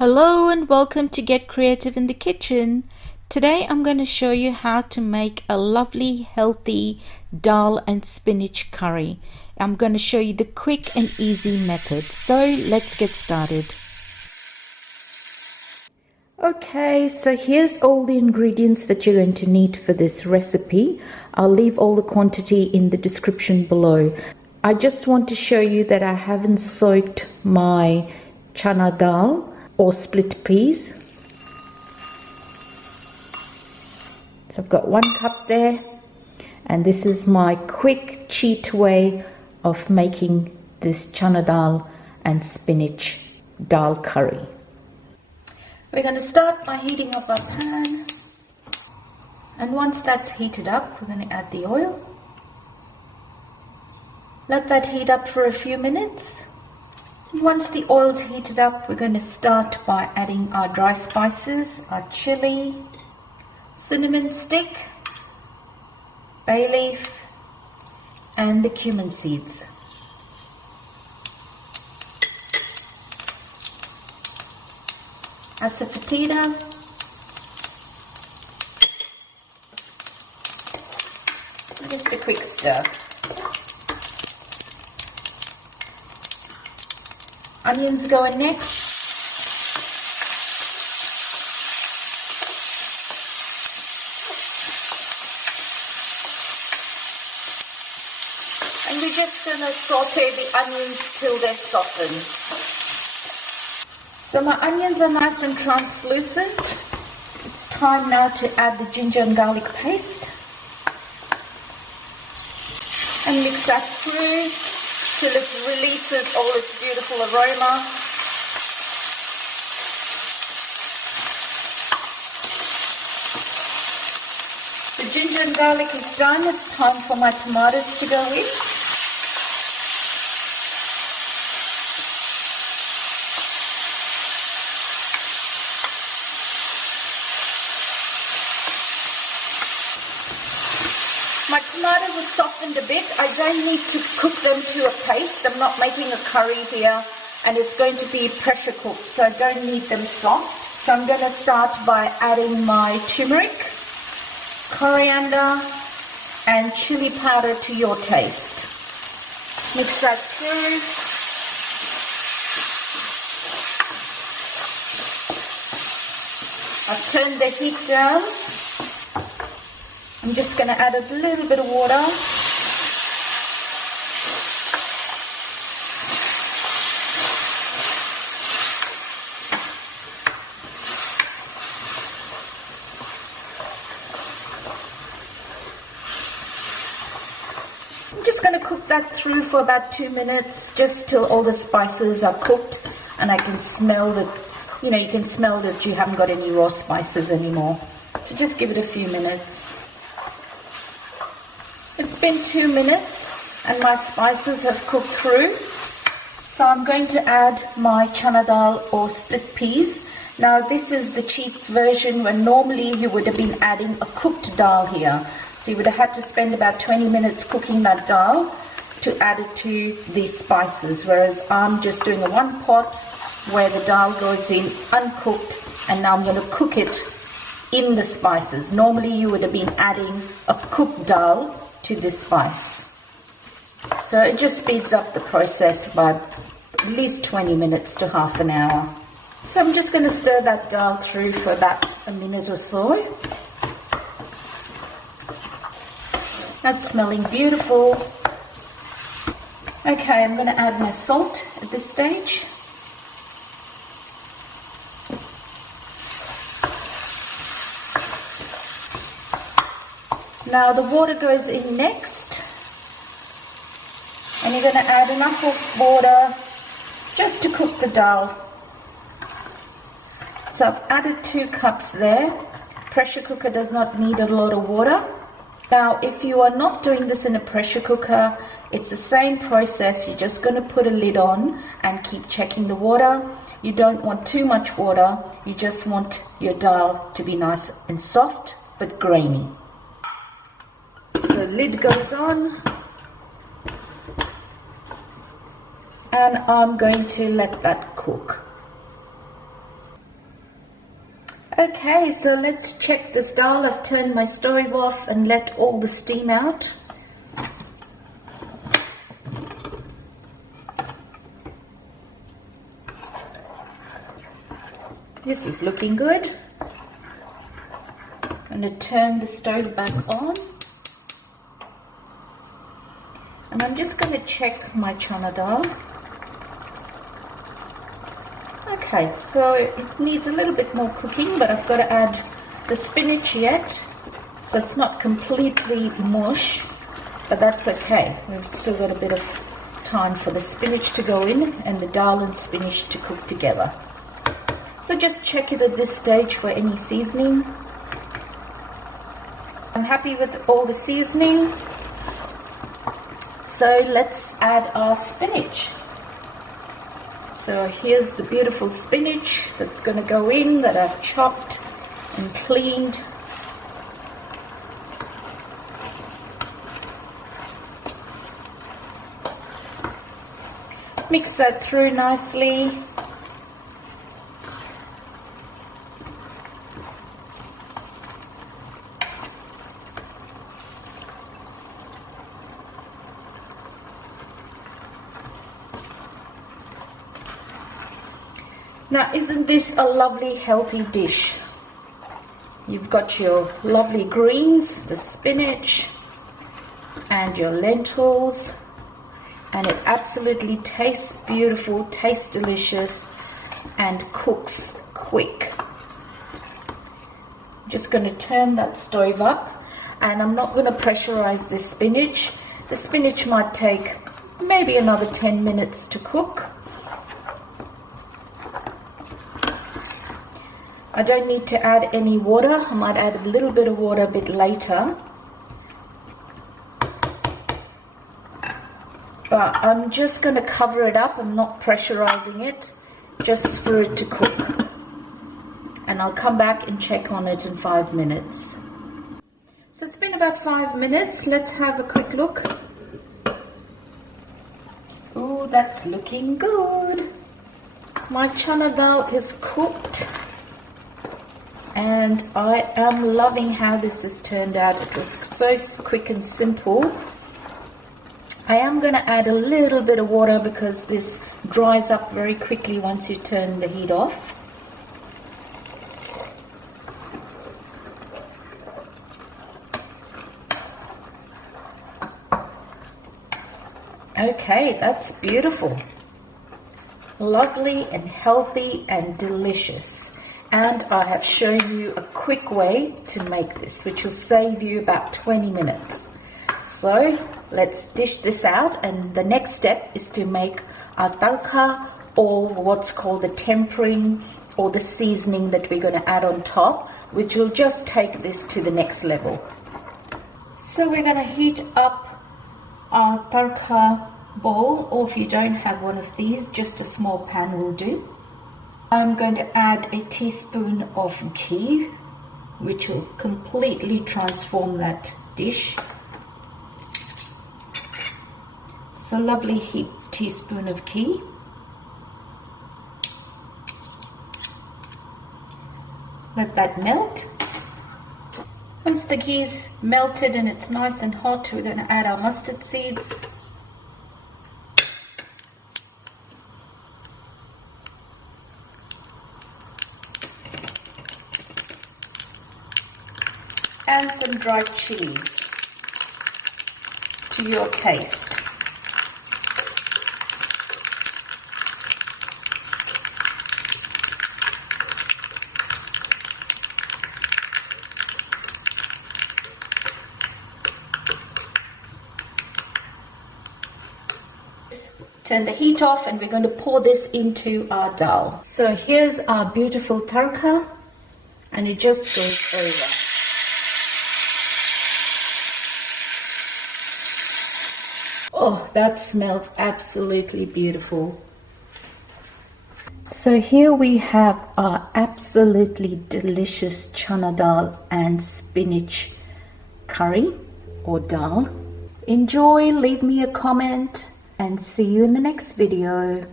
Hello and welcome to Get Creative in the Kitchen. Today I'm going to show you how to make a lovely healthy dal and spinach curry. I'm going to show you the quick and easy method. So let's get started. Okay, so here's all the ingredients that you're going to need for this recipe. I'll leave all the quantity in the description below. I just want to show you that I haven't soaked my Channa dal or split peas. So I've got 1 cup there, and this is my quick cheat way of making this Channa dal and spinach dal curry. We're going to start by heating up our pan, and once that's heated up, we're going to add the oil. Let that heat up for a few minutes. Once the oil's heated up, we're going to start by adding our dry spices, our chili, cinnamon stick, bay leaf, and the cumin seeds. Asafetida, just a quick stir. Onions go in next. And we're just going to saute the onions till they're softened. So my onions are nice and translucent. It's time now to add the ginger and garlic paste. And mix that through till it releases all its beautiful aroma. The ginger and garlic is done. It's time for my tomatoes to go in. My tomatoes are softened a bit. I don't need to cook them to a paste. I'm not making a curry here, and it's going to be pressure cooked, so I don't need them soft. So I'm going to start by adding my turmeric, coriander, and chili powder to your taste. Mix that through. I've turned the heat down. I'm just going to add a little bit of water. I'm just going to cook that through for about 2 minutes, just till all the spices are cooked and I can smell that, you can smell that you haven't got any raw spices anymore. So just give it a few minutes. It's been 2 minutes and my spices have cooked through. So I'm going to add my Channa dal or split peas. Now this is the cheap version where normally you would have been adding a cooked dal here. So you would have had to spend about 20 minutes cooking that dal to add it to these spices. Whereas I'm just doing a one pot where the dal goes in uncooked, and now I'm going to cook it in the spices. Normally you would have been adding a cooked dal to this spice. So it just speeds up the process by at least 20 minutes to half an hour. So I'm just going to stir that dal through for about a minute or so. That's smelling beautiful. Okay, I'm going to add my salt at this stage. Now the water goes in next, and you're going to add enough of water just to cook the dal. So I've added 2 cups there. Pressure cooker does not need a lot of water. Now if you are not doing this in a pressure cooker, it's the same process. You're just going to put a lid on and keep checking the water. You don't want too much water. You just want your dal to be nice and soft but grainy. So lid goes on, and I'm going to let that cook. Okay, so let's check this dal. I've turned my stove off and let all the steam out. This is looking good. I'm going to turn the stove back on. And I'm just going to check my chana dal. Okay, so it needs a little bit more cooking, but I've got to add the spinach yet. So it's not completely mush, but that's okay. We've still got a bit of time for the spinach to go in and the dal and spinach to cook together. So just check it at this stage for any seasoning. I'm happy with all the seasoning. So let's add our spinach. So here's the beautiful spinach that's going to go in, that I've chopped and cleaned. Mix that through nicely. Now, isn't this a lovely healthy dish? You've got your lovely greens, the spinach and your lentils, and it absolutely tastes beautiful, tastes delicious and cooks quick. I'm just going to turn that stove up, and I'm not going to pressurize this spinach. The spinach might take maybe another 10 minutes to cook. I don't need to add any water. I might add a little bit of water a bit later. But I'm just going to cover it up. I'm not pressurizing it, just for it to cook. And I'll come back and check on it in 5 minutes. So it's been about 5 minutes. Let's have a quick look. Oh, that's looking good. My chana dal is cooked. And I am loving how this has turned out. It was so quick and simple. I am going to add a little bit of water because this dries up very quickly once you turn the heat off. Okay, that's beautiful. Lovely and healthy and delicious. And I have shown you a quick way to make this, which will save you about 20 minutes. So let's dish this out, and the next step is to make our tadka, or what's called the tempering or the seasoning that we're going to add on top, which will just take this to the next level. So we're going to heat up our tadka bowl, or if you don't have one of these, just a small pan will do. I'm going to add a teaspoon of ghee, which will completely transform that dish. So lovely heaped teaspoon of ghee. Let that melt. Once the ghee's melted and it's nice and hot, we're going to add our mustard seeds. And some dried chilies to your taste. Turn the heat off, and we're going to pour this into our dal. So here's our beautiful tadka, and it just goes over. Oh, that smells absolutely beautiful. So here we have our absolutely delicious chana dal and spinach curry or dal. Enjoy, leave me a comment, and see you in the next video.